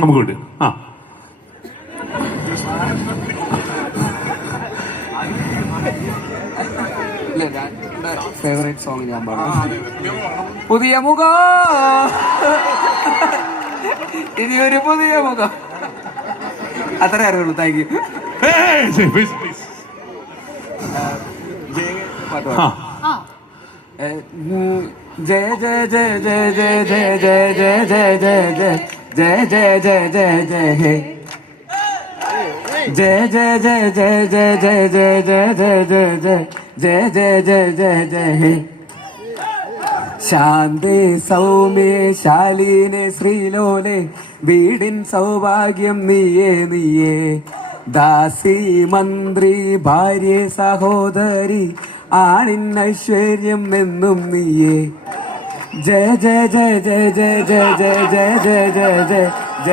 നമുക്ക് വേണ്ടി ആ ഫേവറേറ്റ് സോങ് ഞാൻ പാടും. പുതിയ മുഖം, ഇനിയൊരു പുതിയ മുഖം. അത്രേ അറിയുള്ളൂ. Thank you. ജയ ജയ ജയ ജയ ജയ ജയ ജയ ജയ ജയ ജയ ജയ ജയ ജയ ജയ ജയ ഹേ ജയ ജയ ജയ ജയ ജയ ജയ ജയ ജയ ജയ ജയ ജയ ജയ ജയ ജയ ജയ ഹേ ശാന്തേ സൗമ്യേ ശാലീനെ ശ്രീലോലെ വീടിൻ സൗഭാഗ്യം നീയേ നീയേ ദാസി മന്ത്രി ഭാര്യ സഹോദരി ആണിൻ ഐശ്വര്യം എന്നും നീയേ ജയ ജയ ജയ ജയ ജയ ജയ ജയ ജയ ജയ ജയ ജയ